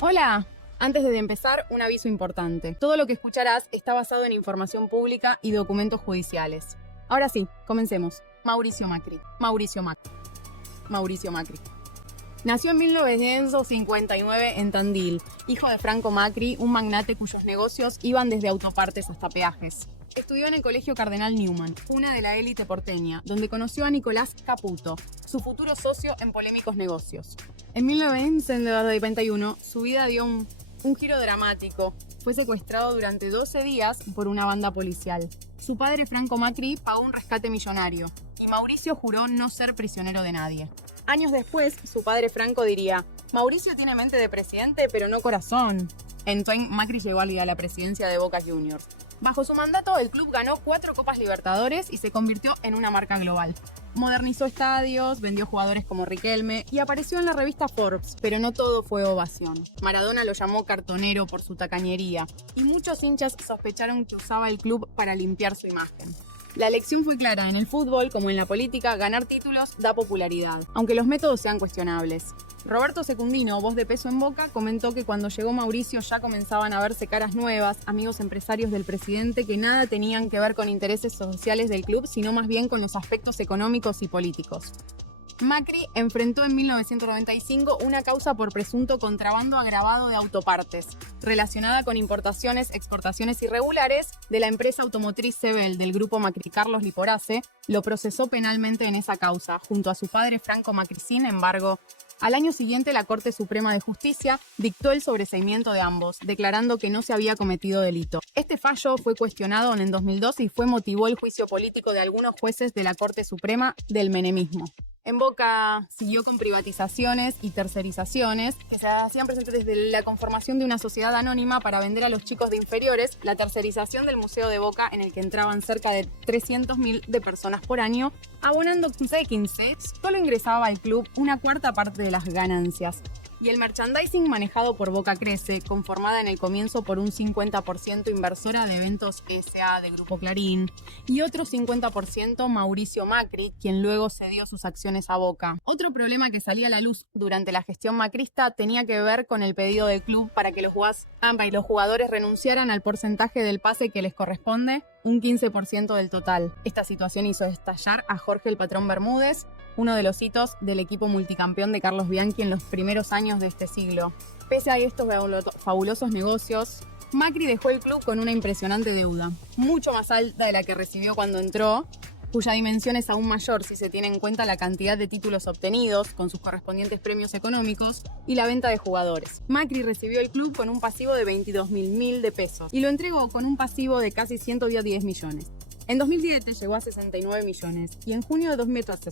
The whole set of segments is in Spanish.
Hola, antes de empezar, un aviso importante. Todo lo que escucharás está basado en información pública y documentos judiciales. Ahora sí, comencemos. Mauricio Macri. Nació en 1959 en Tandil, hijo de Franco Macri, un magnate cuyos negocios iban desde autopartes hasta peajes. Estudió en el Colegio Cardenal Newman, una de la élite porteña, donde conoció a Nicolás Caputo, su futuro socio en polémicos negocios. En 1991, su vida dio un giro dramático. Fue secuestrado durante 12 días por una banda policial. Su padre, Franco Macri, pagó un rescate millonario y Mauricio juró no ser prisionero de nadie. Años después, su padre Franco diría: Mauricio tiene mente de presidente, pero no corazón. En Twain, Macri llegó a la presidencia de Boca Juniors. Bajo su mandato, el club ganó 4 Copas Libertadores y se convirtió en una marca global. Modernizó estadios, vendió jugadores como Riquelme y apareció en la revista Forbes, pero no todo fue ovación. Maradona lo llamó cartonero por su tacañería y muchos hinchas sospecharon que usaba el club para limpiar su imagen. La elección fue clara: en el fútbol, como en la política, ganar títulos da popularidad, aunque los métodos sean cuestionables. Roberto Secundino, voz de peso en Boca, comentó que cuando llegó Mauricio ya comenzaban a verse caras nuevas, amigos empresarios del presidente que nada tenían que ver con intereses sociales del club, sino más bien con los aspectos económicos y políticos. Macri enfrentó en 1995 una causa por presunto contrabando agravado de autopartes, relacionada con importaciones, exportaciones irregulares de la empresa automotriz Sebel del grupo Macri. Carlos Liporace lo procesó penalmente en esa causa, junto a su padre Franco Macri. Sin embargo, al año siguiente, la Corte Suprema de Justicia dictó el sobreseimiento de ambos, declarando que no se había cometido delito. Este fallo fue cuestionado en el 2002 y motivó el juicio político de algunos jueces de la Corte Suprema del menemismo. En Boca siguió con privatizaciones y tercerizaciones que se hacían presentes desde la conformación de una sociedad anónima para vender a los chicos de inferiores, la tercerización del Museo de Boca, en el que entraban cerca de 300.000 de personas por año, abonando 15, solo ingresaba al club una cuarta parte de las ganancias. Y el merchandising manejado por Boca Crece, conformada en el comienzo por un 50% inversora de eventos S.A. de Grupo Clarín y otro 50% Mauricio Macri, quien luego cedió sus acciones a Boca. Otro problema que salía a la luz durante la gestión macrista tenía que ver con el pedido del club para que los jugadores renunciaran al porcentaje del pase que les corresponde, un 15% del total. Esta situación hizo estallar a Jorge el Patrón Bermúdez, uno de los hitos del equipo multicampeón de Carlos Bianchi en los primeros años de este siglo. Pese a estos fabulosos negocios, Macri dejó el club con una impresionante deuda, mucho más alta de la que recibió cuando entró, cuya dimensión es aún mayor si se tiene en cuenta la cantidad de títulos obtenidos, con sus correspondientes premios económicos, y la venta de jugadores. Macri recibió el club con un pasivo de 22.000 de pesos y lo entregó con un pasivo de casi 110 millones. En 2007 llegó a 69 millones y en junio de 2013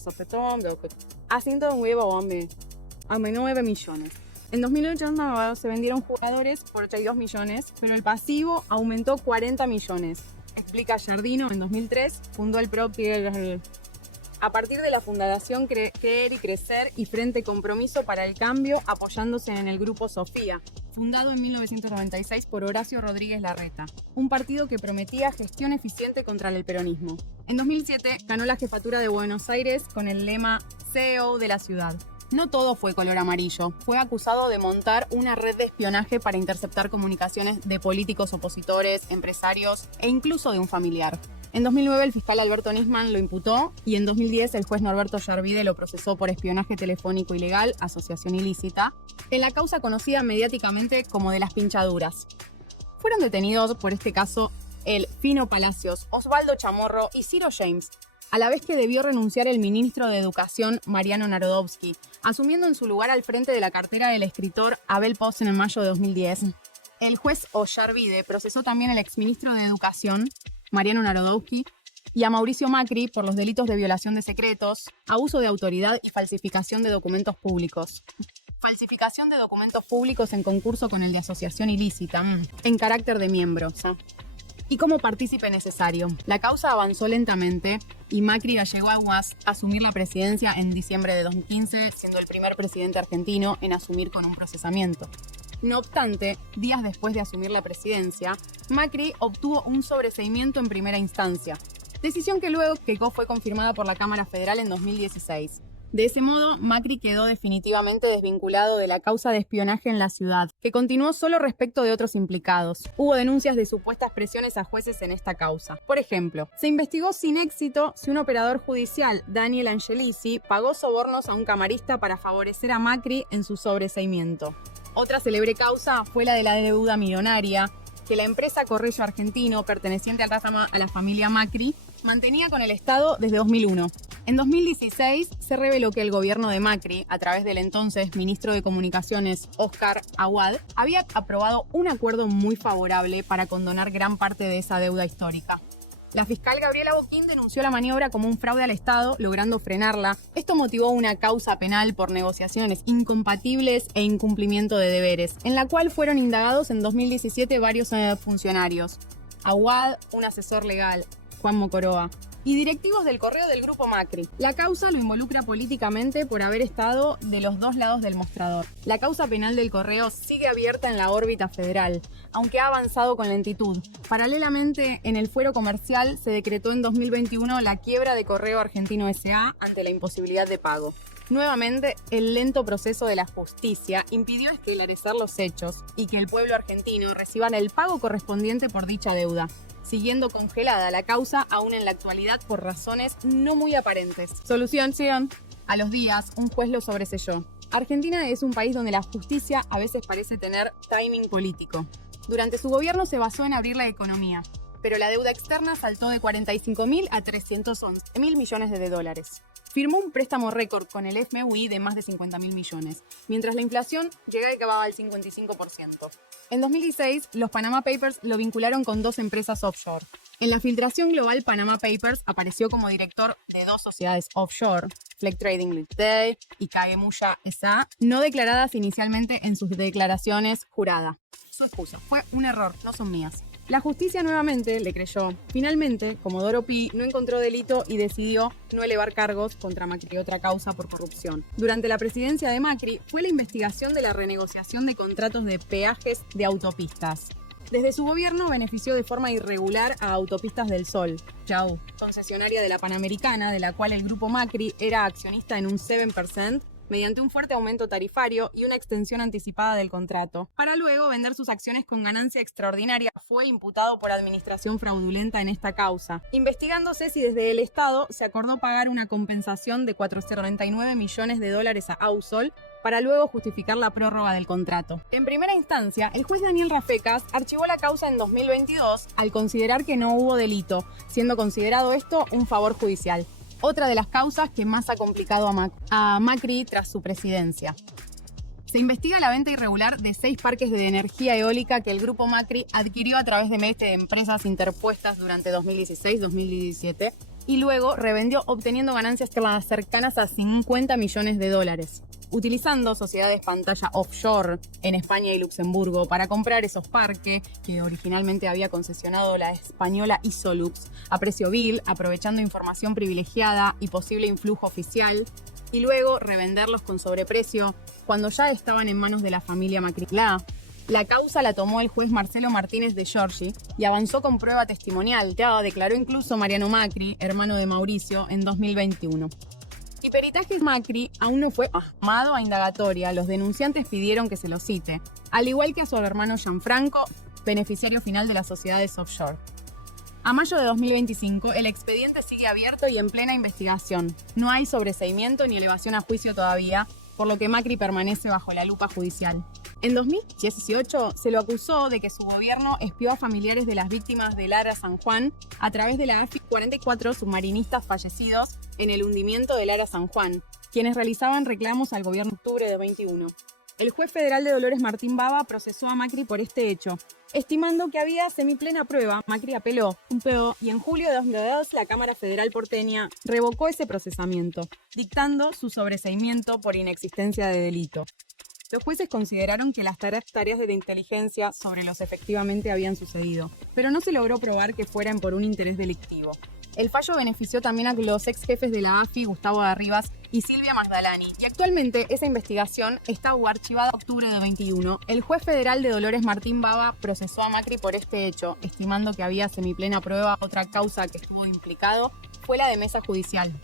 a 109 millones. En 2008 se vendieron jugadores por 82 millones, pero el pasivo aumentó 40 millones. Explica Giardino. En 2003 fundó el propio... A partir de la fundación Creer y Crecer y Frente Compromiso para el Cambio, apoyándose en el Grupo Sofía, fundado en 1996 por Horacio Rodríguez Larreta, un partido que prometía gestión eficiente contra el peronismo. En 2007 ganó la jefatura de Buenos Aires con el lema CEO de la ciudad. No todo fue color amarillo. Fue acusado de montar una red de espionaje para interceptar comunicaciones de políticos opositores, empresarios e incluso de un familiar. En 2009 el fiscal Alberto Nisman lo imputó y en 2010 el juez Norberto Yarvide lo procesó por espionaje telefónico ilegal, asociación ilícita, en la causa conocida mediáticamente como de las pinchaduras. Fueron detenidos por este caso el Fino Palacios, Osvaldo Chamorro y Ciro James, a la vez que debió renunciar el ministro de Educación Mariano Narodowski, asumiendo en su lugar al frente de la cartera del escritor Abel Posen en mayo de 2010. El juez Ollarvide procesó también al exministro de Educación, Mariano Narodowski, y a Mauricio Macri por los delitos de violación de secretos, abuso de autoridad y falsificación de documentos públicos. Falsificación de documentos públicos en concurso con el de asociación ilícita, en carácter de miembro. Y como partícipe necesario. La causa avanzó lentamente y Macri llegó a asumir la presidencia en diciembre de 2015, siendo el primer presidente argentino en asumir con un procesamiento. No obstante, días después de asumir la presidencia, Macri obtuvo un sobreseimiento en primera instancia, decisión que luego fue confirmada por la Cámara Federal en 2016. De ese modo, Macri quedó definitivamente desvinculado de la causa de espionaje en la ciudad, que continuó solo respecto de otros implicados. Hubo denuncias de supuestas presiones a jueces en esta causa. Por ejemplo, se investigó sin éxito si un operador judicial, Daniel Angelici, pagó sobornos a un camarista para favorecer a Macri en su sobreseimiento. Otra célebre causa fue la de la deuda millonaria, que la empresa Correo Argentino, perteneciente a la familia Macri, mantenía con el Estado desde 2001. En 2016 se reveló que el gobierno de Macri, a través del entonces ministro de Comunicaciones Oscar Aguad, había aprobado un acuerdo muy favorable para condonar gran parte de esa deuda histórica. La fiscal Gabriela Boquín denunció la maniobra como un fraude al Estado, logrando frenarla. Esto motivó una causa penal por negociaciones incompatibles e incumplimiento de deberes, en la cual fueron indagados en 2017 varios funcionarios. Aguad, un asesor legal, Juan Mocoroa, y directivos del Correo del Grupo Macri. La causa lo involucra políticamente por haber estado de los dos lados del mostrador. La causa penal del Correo sigue abierta en la órbita federal, aunque ha avanzado con lentitud. Paralelamente, en el fuero comercial se decretó en 2021 la quiebra de Correo Argentino S.A. ante la imposibilidad de pago. Nuevamente, el lento proceso de la justicia impidió esclarecer los hechos y que el pueblo argentino reciba el pago correspondiente por dicha deuda, siguiendo congelada la causa aún en la actualidad por razones no muy aparentes. Solución. A los días, un juez lo sobreseyó. Argentina es un país donde la justicia a veces parece tener timing político. Durante su gobierno se basó en abrir la economía, pero la deuda externa saltó de 45.000 a 311.000 millones de dólares. Firmó un préstamo récord con el FMI de más de 50.000 millones, mientras la inflación llegaba al 55%. En 2016, los Panama Papers lo vincularon con dos empresas offshore. En la filtración global Panama Papers apareció como director de dos sociedades offshore, Fleck Trading Limited y Kagemuya S.A., no declaradas inicialmente en sus declaraciones juradas. Su excusa: fue un error, no son mías. La justicia nuevamente le creyó. Finalmente, Comodoro Pi no encontró delito y decidió no elevar cargos contra Macri, otra causa por corrupción. Durante la presidencia de Macri fue la investigación de la renegociación de contratos de peajes de autopistas. Desde su gobierno benefició de forma irregular a Autopistas del Sol, Chau, concesionaria de la Panamericana, de la cual el grupo Macri era accionista en un 7%, mediante un fuerte aumento tarifario y una extensión anticipada del contrato, para luego vender sus acciones con ganancia extraordinaria. Fue imputado por administración fraudulenta en esta causa, investigándose si desde el Estado se acordó pagar una compensación de 449 millones de dólares a Ausol, para luego justificar la prórroga del contrato. En primera instancia, el juez Daniel Rafecas archivó la causa en 2022 al considerar que no hubo delito, siendo considerado esto un favor judicial. Otra de las causas que más ha complicado a Macri tras su presidencia. Se investiga la venta irregular de 6 parques de energía eólica que el grupo Macri adquirió a través de empresas interpuestas durante 2016-2017 y luego revendió obteniendo ganancias cercanas a 50 millones de dólares, utilizando sociedades pantalla offshore en España y Luxemburgo para comprar esos parques que originalmente había concesionado la española Isolux a precio vil, aprovechando información privilegiada y posible influjo oficial, y luego revenderlos con sobreprecio cuando ya estaban en manos de la familia Macri. La causa la tomó el juez Marcelo Martínez de Giorgi y avanzó con prueba testimonial. Ya declaró incluso Mariano Macri, hermano de Mauricio, en 2021. Y peritajes Macri aún no fue llamado a indagatoria. Los denunciantes pidieron que se lo cite, al igual que a su hermano Gianfranco, beneficiario final de las sociedades offshore. A mayo de 2025, el expediente sigue abierto y en plena investigación. No hay sobreseimiento ni elevación a juicio todavía, por lo que Macri permanece bajo la lupa judicial. En 2018 se lo acusó de que su gobierno espió a familiares de las víctimas del ARA San Juan a través de la AFI 44 submarinistas fallecidos en el hundimiento del ARA San Juan, quienes realizaban reclamos al gobierno en octubre de 2021. El juez federal de Dolores Martín Baba procesó a Macri por este hecho, estimando que había semiplena prueba. Macri apeló y en julio de 2022 la Cámara Federal porteña revocó ese procesamiento, dictando su sobreseimiento por inexistencia de delito. Los jueces consideraron que las tareas de inteligencia sobre los efectivamente habían sucedido, pero no se logró probar que fueran por un interés delictivo. El fallo benefició también a los ex jefes de la AFI, Gustavo Arribas y Silvia Magdalani, y actualmente esa investigación está archivada en octubre de 2021. El juez federal de Dolores Martín Baba procesó a Macri por este hecho, estimando que había semiplena prueba. Otra causa que estuvo implicado fue la de mesa judicial.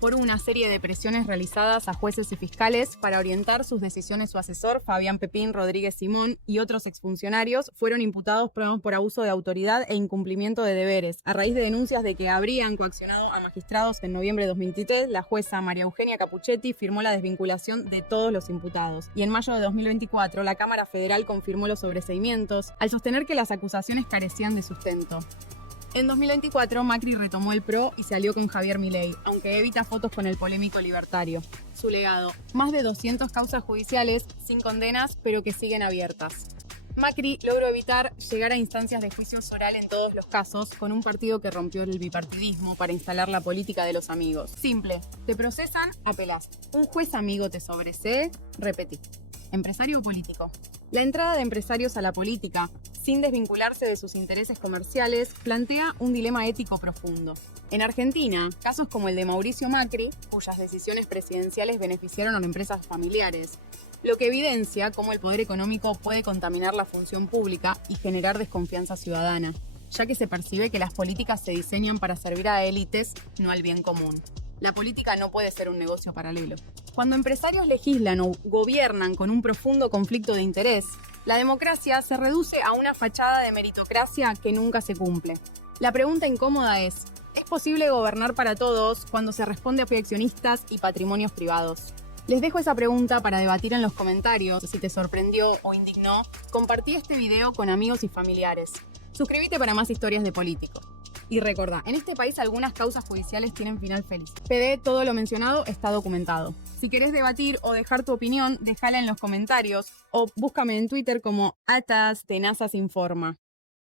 por una serie de presiones realizadas a jueces y fiscales para orientar sus decisiones. Su asesor, Fabián Pepín Rodríguez Simón, y otros exfuncionarios fueron imputados por abuso de autoridad e incumplimiento de deberes. A raíz de denuncias de que habrían coaccionado a magistrados en noviembre de 2023, la jueza María Eugenia Capuchetti firmó la desvinculación de todos los imputados. Y en mayo de 2024, la Cámara Federal confirmó los sobreseimientos al sostener que las acusaciones carecían de sustento. En 2024, Macri retomó el PRO y se alió con Javier Milei, aunque evita fotos con el polémico libertario. Su legado: más de 200 causas judiciales sin condenas, pero que siguen abiertas. Macri logró evitar llegar a instancias de juicio oral en todos los casos, con un partido que rompió el bipartidismo para instalar la política de los amigos. Simple: te procesan, apelás. Un juez amigo te sobresee, repetí. Empresario o político. La entrada de empresarios a la política, sin desvincularse de sus intereses comerciales, plantea un dilema ético profundo. En Argentina, casos como el de Mauricio Macri, cuyas decisiones presidenciales beneficiaron a empresas familiares, lo que evidencia cómo el poder económico puede contaminar la función pública y generar desconfianza ciudadana, ya que se percibe que las políticas se diseñan para servir a élites, no al bien común. La política no puede ser un negocio paralelo. Cuando empresarios legislan o gobiernan con un profundo conflicto de interés, la democracia se reduce a una fachada de meritocracia que nunca se cumple. La pregunta incómoda ¿es posible gobernar para todos cuando se responde a accionistas y patrimonios privados? Les dejo esa pregunta para debatir en los comentarios. Si te sorprendió o indignó, compartí este video con amigos y familiares. Suscríbete para más historias de políticos. Y recordá, en este país algunas causas judiciales tienen final feliz. PD, todo lo mencionado está documentado. Si querés debatir o dejar tu opinión, déjala en los comentarios o búscame en Twitter como @tenazasinforma.